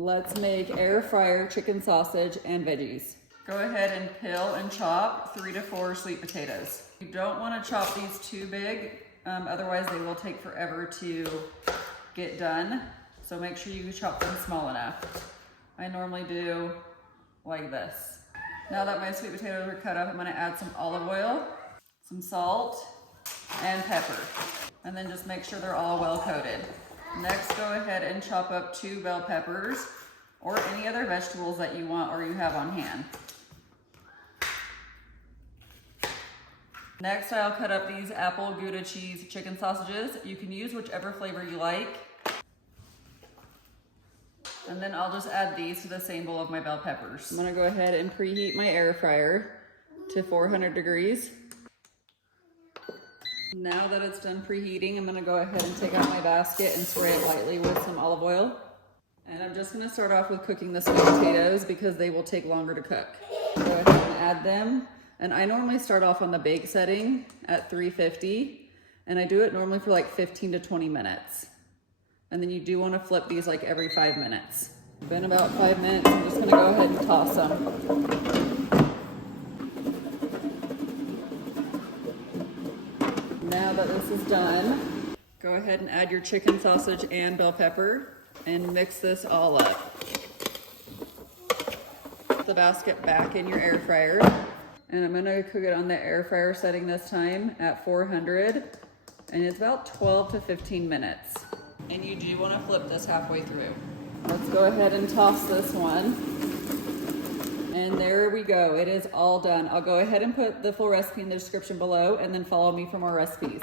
Let's make air fryer chicken sausage and veggies. Go ahead and peel and chop 3 to 4 sweet potatoes. You don't want to chop these too big, otherwise they will take forever to get done. So make sure you chop them small enough. I normally do like this. Now that my sweet potatoes are cut up, I'm gonna add some olive oil, some salt, and pepper. And then just make sure they're all well coated. Next, go ahead and chop up 2 bell peppers or any other vegetables that you want or you have on hand. Next, I'll cut up these apple Gouda cheese chicken sausages. You can use whichever flavor you like. And then I'll just add these to the same bowl of my bell peppers. I'm gonna go ahead and preheat my air fryer to 400 degrees. Now that it's done preheating, I'm gonna go ahead and take out my basket and spray it lightly with some olive oil. And I'm just gonna start off with cooking the sweet potatoes because they will take longer to cook. Go ahead and add them. And I normally start off on the bake setting at 350, and I do it normally for like 15 to 20 minutes. And then you do wanna flip these like every 5 minutes. Been about 5 minutes, I'm just gonna go ahead and toss them. Now that this is done, go ahead and add your chicken sausage and bell pepper and mix this all up. Put the basket back in your air fryer, and I'm gonna cook it on the air fryer setting this time at 400, and it's about 12 to 15 minutes. And you do wanna flip this halfway through. Let's go ahead and toss this one. And there we go, it is all done. I'll go ahead and put the full recipe in the description below and then follow me for more recipes.